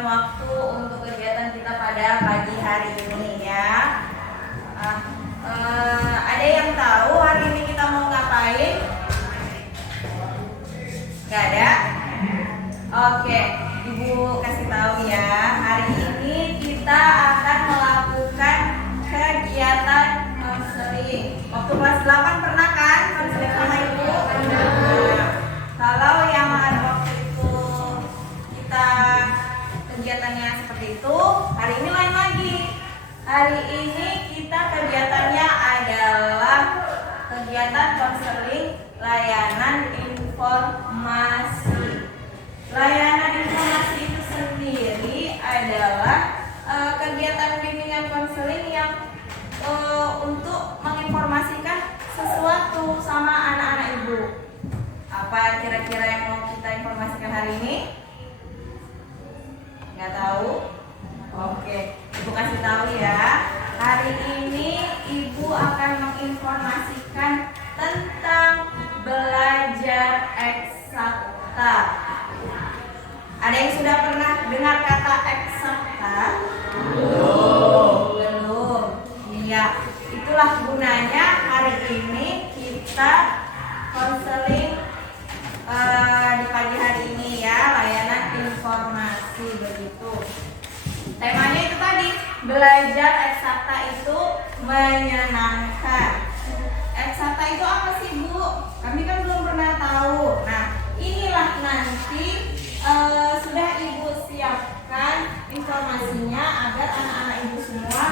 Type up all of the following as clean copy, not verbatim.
menyempatkan waktu untuk kegiatan kita pada pagi hari ini ya. Ada yang tahu hari ini kita mau ngapain? Gak ada? Oke, Ibu kasih tahu ya. Hari ini kita akan melakukan kegiatan konseling. Waktu kelas 8 pernah kan konseling sama Ibu? Nah, kalau yang waktu itu kita kegiatannya seperti itu, hari ini lain lagi. Hari ini kita kegiatannya adalah kegiatan konseling layanan informasi. Layanan informasi itu sendiri adalah kegiatan bimbingan konseling yang untuk menginformasikan sesuatu sama anak-anak Ibu. Apa kira-kira yang mau kita informasikan hari ini? Nggak tahu? Oke, Ibu kasih tahu ya. Hari ini Ibu akan menginformasikan tentang belajar eksakta. Ada yang sudah pernah dengar kata eksakta? Belum. Iya, itulah gunanya hari ini kita konseling di pagi hari ini ya, layanan informasi begitu. Temanya itu tadi, belajar eksakta itu menyenangkan. Eksakta itu apa sih Bu? Kami kan belum pernah tahu. Nah, inilah nanti sudah Ibu siapkan informasinya agar anak-anak Ibu semua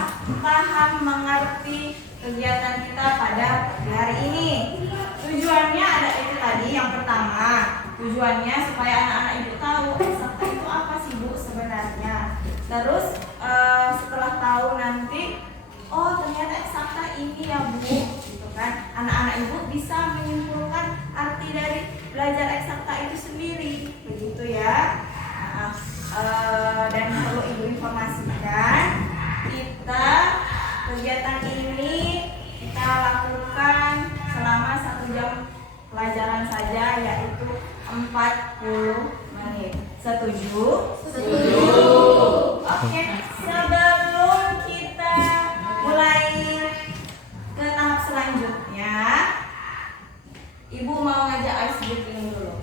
paham mengerti kegiatan kita pada hari ini. Tujuannya ada itu tadi, yang pertama, tujuannya supaya anak-anak Ibu tahu eksakta itu apa sih Bu sebenarnya. Terus setelah tahu nanti, oh ternyata eksakta ini ya Bu, gitu kan. Anak-anak Ibu bisa menyimpulkan arti dari belajar eksakta itu sendiri, begitu ya. Dan perlu Ibu informasikan, kegiatan ini kita lakukan selama 1 jam pelajaran saja, yaitu 40 menit. Setuju? Setuju. Oke, sebelum kita mulai ke tahap selanjutnya, Ibu mau ngajak ice breaking dulu.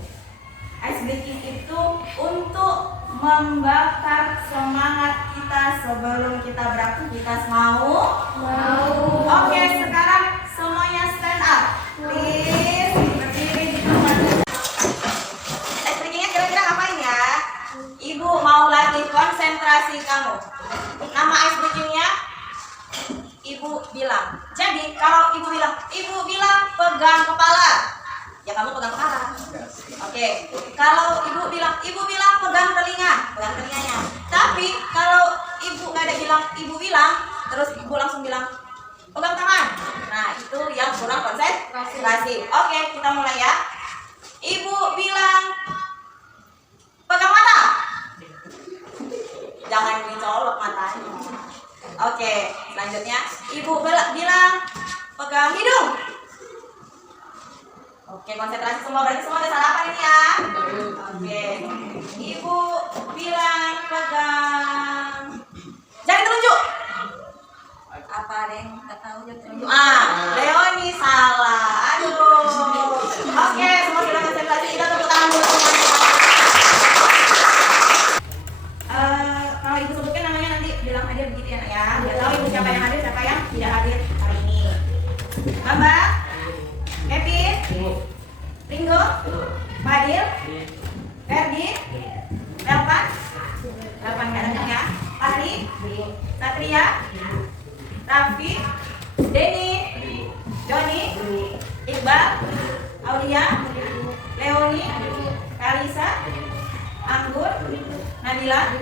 Ice breaking itu untuk membakar semangat kita sebelum kita beraktivitas. Mau? Mau. Oke, sekarang semuanya stand up. Please, berdiri di tempat. Ice breakingnya kira-kira ngapain ya? Ibu mau latih konsentrasi kamu. Nama ice breakingnya Ibu bilang. Jadi kalau Ibu bilang pegang kepala, ya kamu pegang kepala. Oke. Kalau Ibu bilang pegang telinganya. Tapi kalau Ibu nggak ada bilang, Ibu bilang, terus Ibu langsung bilang pegang tangan. Nah itu yang kurang konsentrasi. Oke, kita mulai ya. Ibu bilang pegang mata. Jangan dicolok matanya. Oke, selanjutnya Ibu bilang pegang hidung. Oke, konsentrasi semua, berarti semua ada sarapan ini ya. Oke, Ibu bilang pegang jari telunjuk. Apa ada yang nggak tahu jari telunjuk? Leoni salah. Aduh. Oke, semua sudah konsentrasi. Kita tepuk tangan dulu semuanya. Kalau Ibu sebutkan namanya nanti bilang hadir begitu ya nak ya. Biar tahu Ibu siapa yang hadir, siapa yang tidak hadir hari ini. Mbak, Kevin, Ringo, Fadil, Ferdi, Elvan nggak datang ya. Fahri, Satria, Raffi, Denny, Joni, Iqbal, Aulia, Leoni, Kalisa, Anggur, Nabila,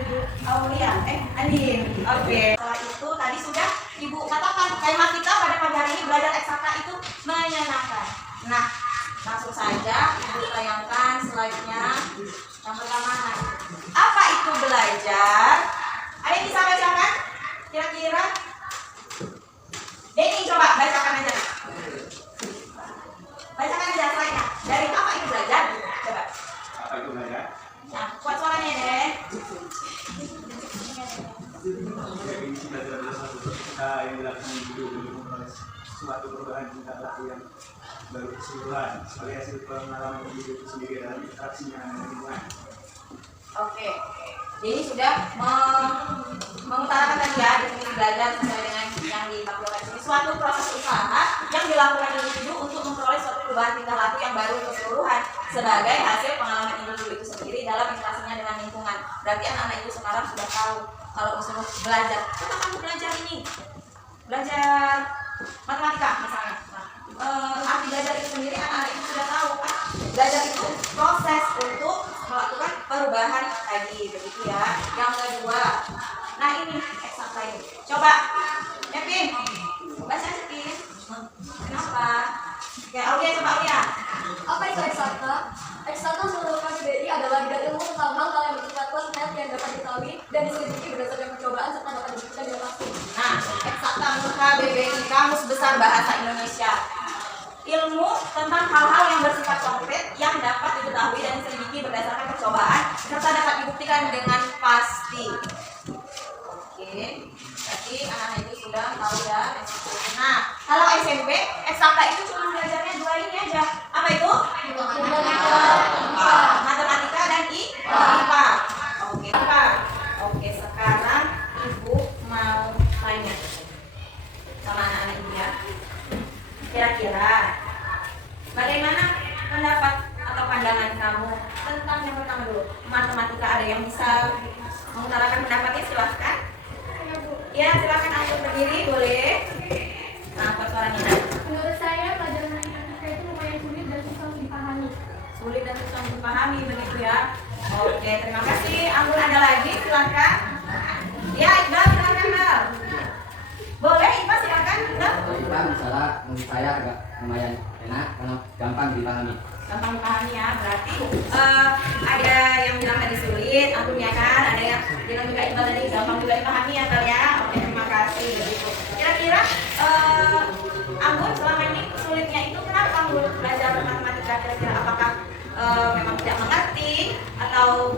Aulia, Andin. Oke. Setelah itu tadi sudah Ibu katakan tema kita pada pagi hari ini belajar eksakta itu menyenangkan. Nah, langsung saja Ibu tayangkan slide-nya. Yang pertama, apa itu belajar? Ada yang bisa bacakan? Kira-kira? Denny coba bacakan aja. Bacakan aja slide-nya. Dari apa itu belajar? Coba. Apa itu belajar? Nah, kuat suaranya deh. yang dilakukan guru untuk memperoleh suatu perubahan tingkah laku yang baru keseluruhan sebagai hasil pengalaman guru itu sendiri dalam interaksinya dengan lingkungan. Oke, jadi sudah mengutarakan tadi ya di sini belajar sesuai dengan yang ditampilkan di sini suatu proses usaha yang dilakukan individu untuk memperoleh suatu perubahan tingkah laku yang baru keseluruhan sebagai hasil pengalaman individu itu sendiri dalam interaksinya dengan lingkungan. Berarti anak-anak itu sekarang sudah tahu kalau disuruh belajar, coba kamu belajar ini, belajar matematika misalnya. Arti belajar itu sendiri anak-anak itu sudah tahu kan? Belajar itu proses untuk melakukan perubahan tadi, begitu ya. Yang kedua, nah ini eksakta ini. Coba, Kevin, baca Kevin. Kenapa? Oke, coba ya. Apa itu eksakta? Eksakta menurut KBBI adalah bidang ilmu tentang hal-hal yang bersifat konkret yang dapat diketahui dan diselidiki berdasarkan percobaan serta dapat dibuktikan dengan langsung. Nah, eksakta menurut KBBI Kamus Besar Bahasa Indonesia. Ilmu tentang hal-hal yang bersifat konkret yang dapat diketahui dan diselidiki berdasarkan percobaan serta dapat dibuktikan dengan pasti. Oke, berarti anak-anak itu sudah tahu ya. Nah, kalau SMP, eksakta itu cuma belajarnya dua ini aja. Apa itu? Matematika dan IPA. Oke, IPA. Oke, sekarang Ibu mau tanya sama anak-anak Ibu ya. Kira-kira bagaimana pendapat atau pandangan kamu tentang yang pertama dulu, matematika? Ada yang bisa mengutarakan pendapatnya? Silahkan. Ya, silakan Aku berdiri, boleh. Nah, apa suaranya? Menurut saya pelajaran matematika itu lumayan sulit dan susah dipahami. Sulit dan susah dipahami, begitu ya. Oke, terima kasih. Anggun ada lagi, silakan. Ya, Iqbal, silakan Iqbal. Boleh, Iqbal silakan. Iqbal. IPA misalnya menurut saya agak lumayan enak karena gampang dipahami. Gampang dipahami ya, berarti ada yang bilang tadi sulit, Anggun ya kan, ada yang bilang juga Iqbal tadi gampang juga dipahami ya Iqbal ya. Oke, terima kasih. Begitu. Kira-kira Anggun selama ini sulitnya itu kenapa Anggun belajar matematika? Kira-kira apakah memang tidak mengerti atau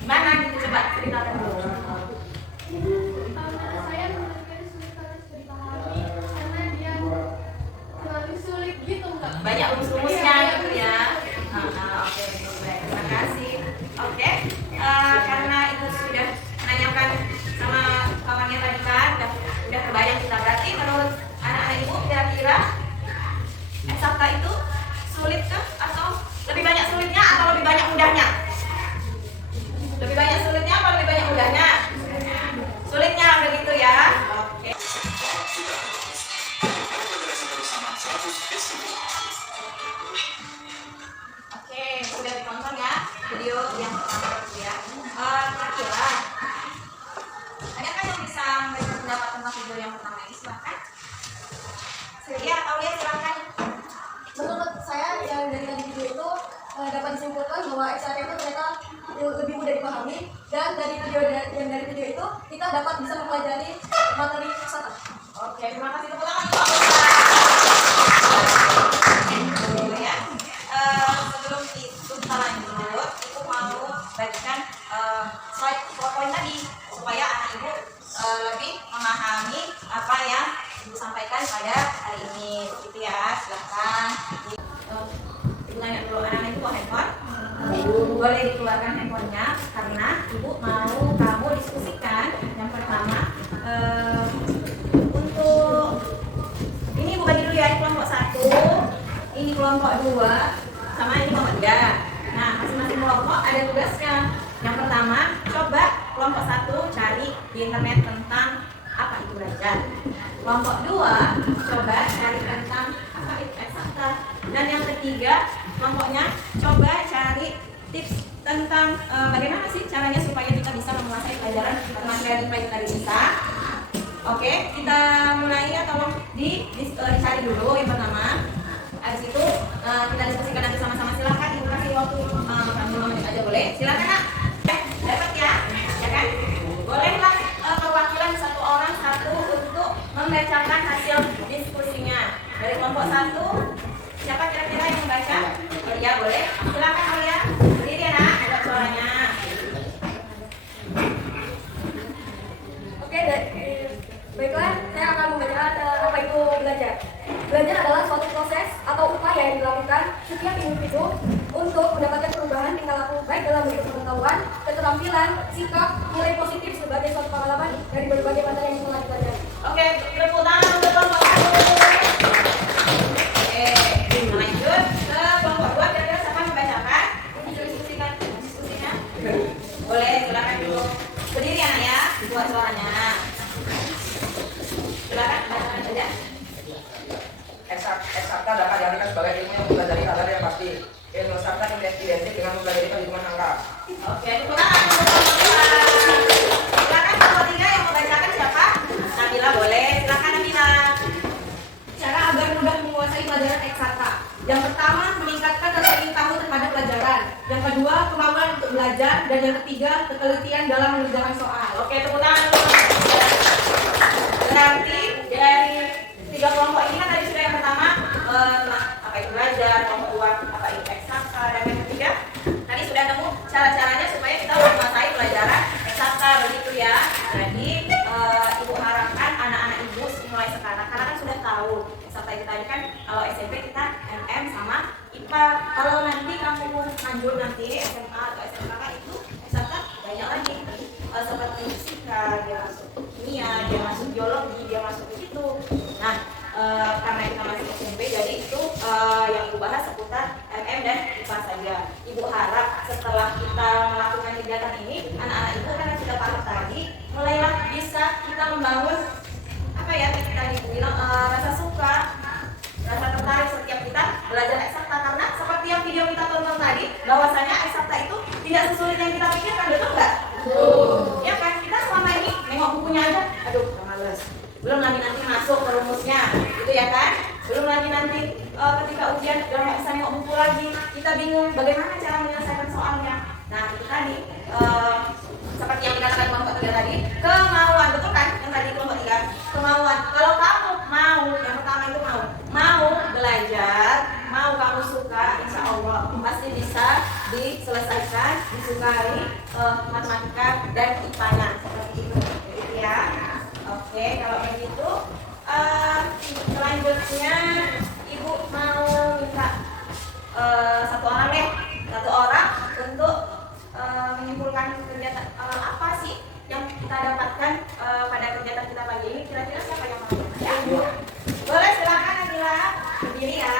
gimana gitu? Coba ceritakan dulu. Menurut saya matematika itu sulit karena susah dipahami karena dia terlalu sulit gitu Mbak. Banyak rumus-rumusnya gitu ya. Oke, baik, terima kasih. Oke, karena itu sudah menanyakan sama kawannya tadi kan, udah kebayang kita. Berarti menurut anak-anak Ibu kira-kira eksakta itu sulit kah atau lebih banyak sulitnya atau lebih banyak mudahnya? Lebih banyak sulitnya atau lebih banyak mudahnya? Sulitnya, begitu ya. Oke. Oke, sudah ditonton ya video yang pertama ya. Kira-kira adakah yang bisa memberikan pendapat tentang video yang pertama ini? Silakan. Ya, Aulia silakan. Menurut saya yang dari tadi video itu dapat disimpulkan bahwa eksakta itu ternyata lebih mudah dipahami dan dari video itu kita dapat bisa mempelajari materi eksakta. Oke, terima kasih. Tepuk tangan untuk ya. Sebelum itu kita lanjut, Ibu mau bagikan slide PowerPoint tadi supaya anak Ibu lebih memahami apa yang Ibu sampaikan pada hari ini. Begitu ya, silakan. Ibu tanya dulu, anak-anak Ibu bawa handphone? Boleh dikeluarkan handphonenya karena Ibu mau kamu diskusikan yang pertama untuk ini Ibu bagi dulu ya, ini kelompok 1, ini kelompok 2, sama ini kelompok 3. Nah, masing-masing kelompok ada tugasnya. Yang pertama, coba kelompok 1 cari di internet tentang apa itu belajar. Kelompok 2 coba cari tentang apa itu eksakta. Dan yang ketiga, kelompoknya coba cari tips tentang bagaimana sih caranya supaya kita bisa menguasai pelajaran matematika IPA itu tadi bisa. Oke, kita mulai ya, tolong dicari dulu yang pertama. Habis itu kita diskusikan nanti sama-sama. Silakan Ibu kasih waktu 5 menit aja boleh. Silakan Nak. Dapat ya? Ya kan? Bolehlah perwakilan satu orang satu untuk membacakan hasil diskusinya. Dari kelompok 1, siapa kira-kira yang membaca? Ya boleh. Silakan Aulia. Berdiri ya Nak, ada suaranya. Oke, baiklah. Belajar adalah suatu proses atau upaya yang dilakukan setiap individu untuk mendapatkan perubahan tingkah laku baik dalam bentuk pengetahuan, keterampilan, sikap, nilai positif sebagai suatu pengalaman dari berbagai materi yang telah dipelajari. Oke, tepuk tangan untuk kelompok 1. Oke, lanjut ke kelompok 2. Kira-kira siapa yang membacakan? Diskusikan diskusinya. Boleh, silakan dulu. Berdiri anak ya, buat suaranya. Silakan bacakan saja. Eksakta dapat diartikan sebagai ilmu yang mempelajari hal-hal yang pasti. Ilmu eksakta identik dengan mempelajari perhitungan angka. Oke, tepuk tangan untuk kelompok 2. Silakan kelompok 3 yang membacakan siapa? Nabila boleh. Silakan Nabila. Cara agar mudah menguasai pelajaran eksakta. Yang pertama, meningkatkan rasa ingin tahu terhadap pelajaran. Yang kedua, kemampuan untuk belajar. Dan yang ketiga, ketelitian dalam mengerjakan soal. Oke, tepuk tangan untuk kelompok 3. Berarti dari 3 kelompok ini kan tadi sudah yang pertama apa itu belajar, kelompok 2 apa itu eksakta, dan yang ketiga tadi sudah nemu cara-caranya supaya kita menguasai pelajaran eksakta begitu ya. Jadi ibu harapkan anak-anak ibu mulai sekarang karena kan sudah tahu eksakta itu tadi kan kalau SMP kita MM sama IPA. Kalau nanti kamu lanjut nanti SMA atau SMK itu eksakta banyak lagi seperti fisika, dia masuk kimia, dia masuk biologi, dia masuk ke situ. Nah, karena kita masih SMP, jadi itu yang ibu bahas seputar MM dan IPA saja. Ibu harap setelah kita melakukan kegiatan ini, anak-anak ibu kan yang sudah paham tadi, mulailah bisa kita membangun apa ya tadi ibu bilang rasa suka, rasa tertarik setiap kita belajar eksakta karena seperti yang video kita tonton tadi, bahwasanya eksakta itu tidak sesulit yang kita pikirkan, betul nggak? Ya kan, kita selama ini nengok bukunya aja, aduh udah males. Belum lagi nanti masuk ke rumusnya, gitu ya kan? Belum lagi nanti ketika ujian udah nggak bisa nengok buku lagi, kita bingung bagaimana cara menyelesaikan soalnya. Nah itu tadi seperti yang dikatakan kelompok 3 tadi, kemauan, betul kan? Yang tadi kelompok 3, kemauan. Kalau kamu mau, yang pertama itu mau belajar, mau kamu suka, insya Allah pasti bisa diselesaikan, disukai matematika dan IPA-nya seperti itu, gitu ya. Oke, kalau begitu selanjutnya ibu mau minta satu orang untuk menyimpulkan kegiatan apa sih yang kita dapatkan pada kegiatan kita pagi ini. Kira-kira siapa yang mau? Ya, boleh silakan Nabila, berdiri ya.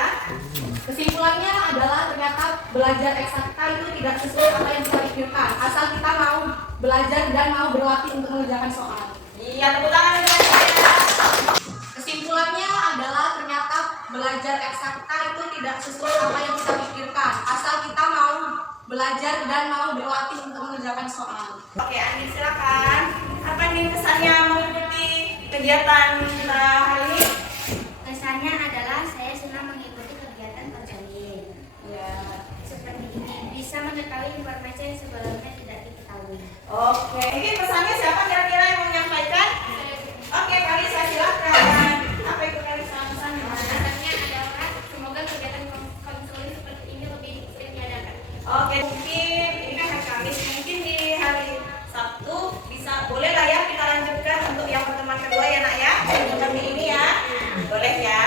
Kesimpulannya adalah ternyata belajar eksakta itu tidak sesuai apa yang kita pikirkan, asal kita mau belajar dan mau berlatih untuk mengerjakan soal. Iya, tepuk tangan Nabila. Kesimpulannya adalah ternyata belajar eksakta itu tidak sesuai apa yang kita pikirkan, asal kita mau belajar dan mau berlatih untuk mengerjakan soal. Oke, Andin silakan. Apa nih kesannya mengikuti kegiatan kita hari ini? Kesannya adalah saya senang mengikuti kegiatan terjalin. Ya. Seperti ini bisa mengetahui informasi yang sebelumnya tidak diketahui. Oke, ini pesannya siapa kira-kira yang mau menyampaikan? Oke, Kalisa silakan. Apa itu Kalisa pesannya? Pesannya adalah semoga kegiatan konseling seperti ini lebih sering diadakan. Oke, mungkin ini kan hari Kamis, mungkin di hari Sabtu bisa boleh lah ya kita lanjutkan untuk yang pertemuan kedua ya nak ya, seperti ini ya, boleh ya.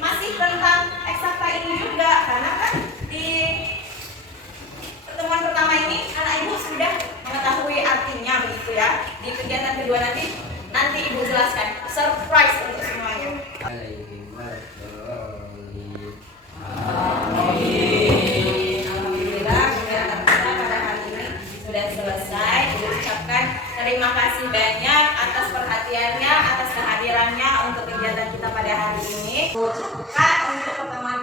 Masih tentang eksakta ini juga karena kan di pertemuan pertama ini anak ibu sudah mengetahui artinya begitu ya. Di kegiatan kedua nanti ibu jelaskan, surprise untuk semuanya. Alhamdulillah kegiatan kita pada hari ini sudah selesai. Ibu ucapkan terima kasih banyak atas perhatiannya, atas kehadirannya untuk kegiatan kita pada hari ini. Cukupkan untuk pertemuan